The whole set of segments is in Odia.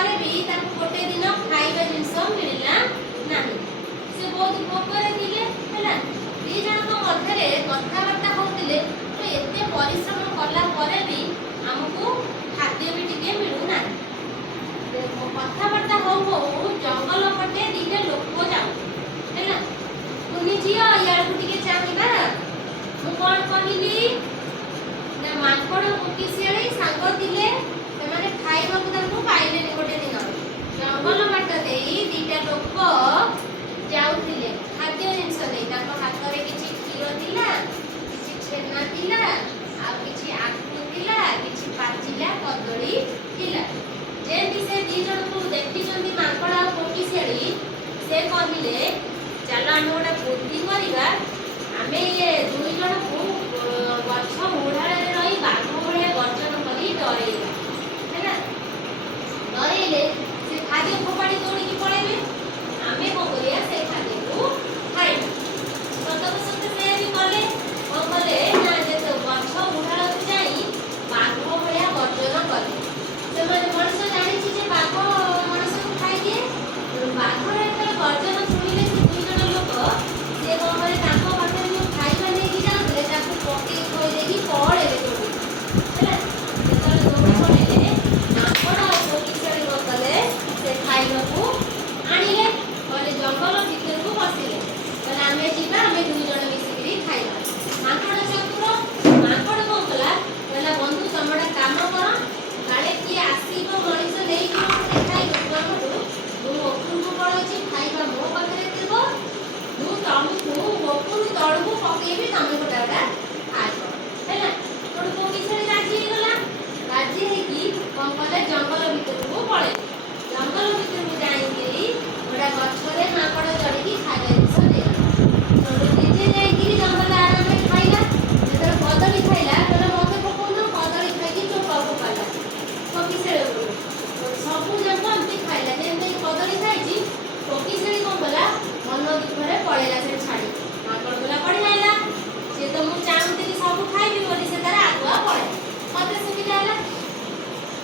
ପରେ ବି ତାକୁ ଗୋଟେ ଦିନ ଖାଇବା ଜିନିଷ ମିଳିଲା ନାହିଁ। ସେ ବହୁତ ଭୋକରେ ଥିଲେ ହେଲା। ଦି ଜଣଙ୍କ ମଧ୍ୟରେ କଥାବାର୍ତ୍ତା ହଉଥିଲେ ତ ଏତେ ପରିଶ୍ରମ କଲା ପରେ ବି ଆମକୁ ଖାଦ୍ୟ ବି ଟିକେ ମିଳୁନାହିଁ। କଥାବାର୍ତ୍ତା ହଉ ହଉ ଜଙ୍ଗଲ ପଟେ ଦିଟା ଲୋକ ଯାଉ ହେଲା। କୁନି ଝିଅ ଇଆଡ଼କୁ ଟିକେ ଚାହିଁବା। ମୁଁ କ'ଣ କହିଲି ନା ମାଙ୍କଡ଼ କୋକିଶିଆଳି ସାଙ୍ଗ ଥିଲେ। ସେମାନେ ଖାଇବାକୁ ତାଙ୍କୁ ପାଇଲେନି ଗୋଟେ ଦିନ। ଜଙ୍ଗଲ ବାଟ ଦେଇ ଦିଟା ଲୋକ ଯାଉଥିଲେ ଖାଦ୍ୟ ଜିନିଷ ନେଇ। ତାଙ୍କ ହାତରେ କିଛି କ୍ଷୀର ଥିଲା, କିଛି ଛେନା ଥିଲା, ଆଉ କିଛି ଆଖୁ ଥିଲା, କିଛି ପାଚିଲା କଦଳୀ ଥିଲା। ଯେମିତି ସେ ଦି ଜଣଙ୍କୁ ଦେଖିଛନ୍ତି ମାଙ୍କଡ଼ ଆଉ କୋକିଶିଆଳି, ସେ କହିଲେ ଚାଲ ଆମେ ଗୋଟେ ବୁଦ୍ଧି କରିବା। ଆମେ ଏ ଦୁଇ ଜଣକୁ ଗଛ ମୁଢ଼ାଳରେ ରହି ବାଘ ଭଳିଆ ଗର୍ଜନ କରି ଡରେଇବା ହେଲା। ଡରେଇଲେ ସେ ଖାଦ୍ୟ ଫୋପାଡ଼ି ଦୌଡ଼ିକି ପଳେଇବେ। ଆମେ କ'ଣ କରିବା ସେ ଖାଦ୍ୟକୁ ଖାଇବା। ସତକୁ ସତ ସେ ବି କଲେ। କ'ଣ କଲେ ନା ଯେତେ ଗଛ ମୁଢ଼ାଳକୁ ଯାଇ ବାଘ ଭଳିଆ ଗର୍ଜନ କଲେ। ସେମାନେ ମଣିଷ ଜାଣିଛି ଯେ ବାଘ ମଣିଷକୁ ଖାଇଦିଏ। ବାଘର ଯେତେବେଳେ ଗର୍ଜନ ଶୁଣିଲେ ସେ ଦୁଇ ଜଣ ଲୋକ ସେ କ'ଣ କଲେ ତାଙ୍କ ପାଖରେ ଯେଉଁ ଖାଇବା ନେଇକି ଯାଉଥିଲେ ତାକୁ ପକେଇ ଥୋଇ ଦେଇକି ପଳେଇଲେ ଦୌଡ଼ି ହେଲା। ଯେତେବେଳେ ଦୌଡ଼ି ପଳେଇଲେ ମାଙ୍କଡ଼ ଆଉ କୋକିଶିଆଳି କ'ଣ କଲେ ସେ ଖାଇବାକୁ ଆଣିଲେ। କହିଲେ ଜଙ୍ଗଲ ଭିତରକୁ ପଶିଲେ। କହିଲେ ଆମେ ଯିବା, ଆମେ ଦୁଇ ଜଣ ମିଶିକିରି ଖାଇବା। ମାଙ୍କଡ଼ ଚତୁର। ମାଙ୍କଡ଼ କ'ଣ କଲା କହିଲା ବନ୍ଧୁ ତମେ ଗୋଟେ କାମ କର, କାଳେ କିଏ ଆସିବ ମଣିଷ ନେଇକି ମୋତେ ଖାଇବାକୁ ଆମଠୁ, ମୁଁ ଉପରକୁ ପଳାଉଛି ଖାଇବା ମୋ ପାଖରେ ଥିବ, ମୁଁ ତମକୁ ଉପରୁ ତଳକୁ ପକେଇବି, ତମେ ଗୋଟା ଗୋଟା ଖାଇବ ହେଲା। ଗୋଟେ କୋକିଶିଆଳି ରାଜି ହେଇଗଲା। ରାଜି ହେଇକି କ'ଣ କଲେ ଜଙ୍ଗଲ ଭିତରକୁ ପଳେଇଲେ। ଜଙ୍ଗଲ ଭିତରକୁ ଯାଇକିରି ଗୋଟେ ଗଛରେ ମାଙ୍କଡ଼ ଚଢ଼ିକି ଖାଇବା ଜିନିଷ ନେଇଗଲା। ନିଜେ ଯାଇକିରି ଜଙ୍ଗଲ ଆରାମରେ ଖାଇଲା। ଯେତେବେଳେ କଦଳୀ ଖାଇଲା କହିଲା ମୋତେ ପକଉନ, କଦଳୀ ଖାଇକି ଚୋପାକୁ ପାଇଲା କୋକିଶିଆଳି ସବୁ ଯାକ ଏମିତି ଖାଇଲା। ଯେମିତି କଦଳୀ ଖାଇଛି କୋକିଶିଆଳି କ'ଣ କଲା ମନ ଦୁଃଖରେ ପଳେଇଲା ସେ ଛାଡ଼ି। ମାଙ୍କଡ଼ ଗଲା ବଢ଼ିଆ ହେଲା। ସିଏ ତ ମୁଁ ଚାହୁଁଥିଲି ସବୁ ଖାଇବି ବୋଲି ସେ ତାର ଆଗୁଆ ପଳେଇଲା। ମୋତେ ସୁବିଧା ହେଲା।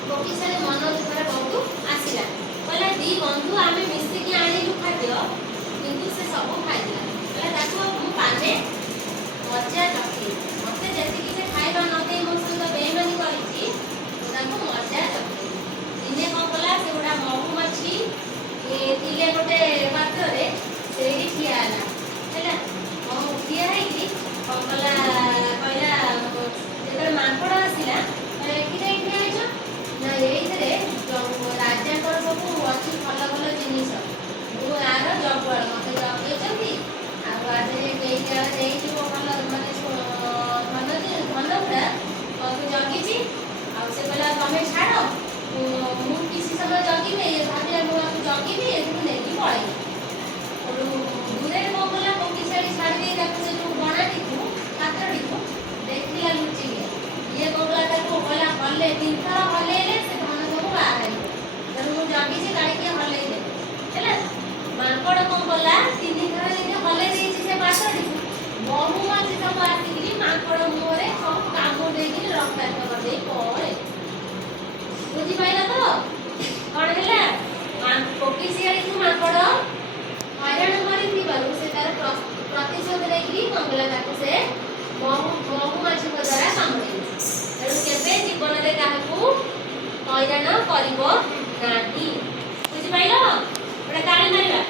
କୋକିଶିଆଳି ମନ ଦୁଃଖରେ ବହୁତ ଆସିଲା। କହିଲା ଦି ବନ୍ଧୁ ଆମେ ମିଶିକି ଆଣିଲୁ ଖାଦ୍ୟ କିନ୍ତୁ ସେ ସବୁ ଖାଇଥିଲା। କହିଲା ତାକୁ ମୁଁ ପାନେ ମଜା ଚଖେଇବି। ମୋତେ ଯେତିକି ସେ ଖାଇବା ନ ଦେଇ ମୋ ସହିତ ବେଇମାନି କରିଛି ମୁଁ ତାକୁ ମଜା ଚଖେଇବି। ଦିନେ କ'ଣ କଲା ସେ ଗୋଟା ମହୁମାଛି ଥିଲେ ଗୋଟେ ପାତ୍ରରେ ସେଇଠି ଠିଆ ହେଲା। ଠିଆ ହେଇକି କ'ଣ କଲା କହିଲା ଯେତେବେଳେ ମାଙ୍କଡ଼ ଆସିଲା ଏଠି ଠିଆ ହେଇଛ ନା ଏଇଥିରେ ରାଜାଙ୍କର ସବୁ ଅଛି ଭଲ ଭଲ ଜିନିଷ, ମୁଁ ଆର ଜଗୁଆଳ ମୋତେ ଜଗେଇଛନ୍ତି। ଆଉ ଆଜି କେହି ନେଇଯିବ ଭଲ ମାନେ ଧନ ଗୁଡ଼ା ମୋତେ ଜଗିଛି। ଆଉ ସେ କହିଲା ତମେ ଛାଡ଼, ମୁଁ କିଛି ସମୟ ଜଗିବି। ଭାବିଲା ମୁଁ ଆକୁ ଜଗିବି, ଏଠୁ ନେଇକି ପଳେଇବି। ଦୂରରେ କ'ଣ କଲା କୋକିଶିଆଳି ଛାଡ଼ି ଦେଇ ତାକୁ ସେ ଯେଉଁ ବଣାଟିକୁ ପାତ୍ରଟିକୁ ଦେଖିଲା ଲୁଚିକି। ଇଏ କ'ଣ କଲା ତାକୁ ଗଲା ହଲେ ତିନିଥର ହଲେଇଲେ ସେ ଧନ ସବୁ ବାହାରିବ। ତେଣୁ ମୁଁ ଜଗିଛି ଗାଡ଼ି କିଏ ହଲେଇ ଦେବେ ହେଲା। ମାଙ୍କଡ଼ କ'ଣ କଲା ତିନିଥର ଯେମିତି ହଲେଇ ଦେଇଛି ସେ ପାତ୍ରଟିକୁ, ମହୁମାଛି ସବୁ ଆସିକିରି ମାଙ୍କଡ଼ ମୁହଁରେ ସବୁ କାମୁଡ଼ି ଦେଇକିରି ରକ୍ତାକ୍ତ କରିଦେଇ ପଳେଇଲେ। ବୁଝିପାରିଲ ତ କ'ଣ ହେଲା? କୋକିଶିଆଳିକୁ ମାଙ୍କଡ଼ ହଇରାଣ କରିଥିବାରୁ ସେ ତାର ପ୍ରତିଶୋଧ ନେଇକିରି କ'ଣ କଲା ତାକୁ ସେ ମହୁମାଛିଙ୍କ ଦ୍ୱାରା କାମୁଡ଼ିଲା। ତେଣୁ କେବେ ଜୀବନରେ କାହାକୁ ହଇରାଣ କରିବ ନାହିଁ। ବୁଝିପାରିଲ? ଗୋଟେ ତାଳି ମାରିବା।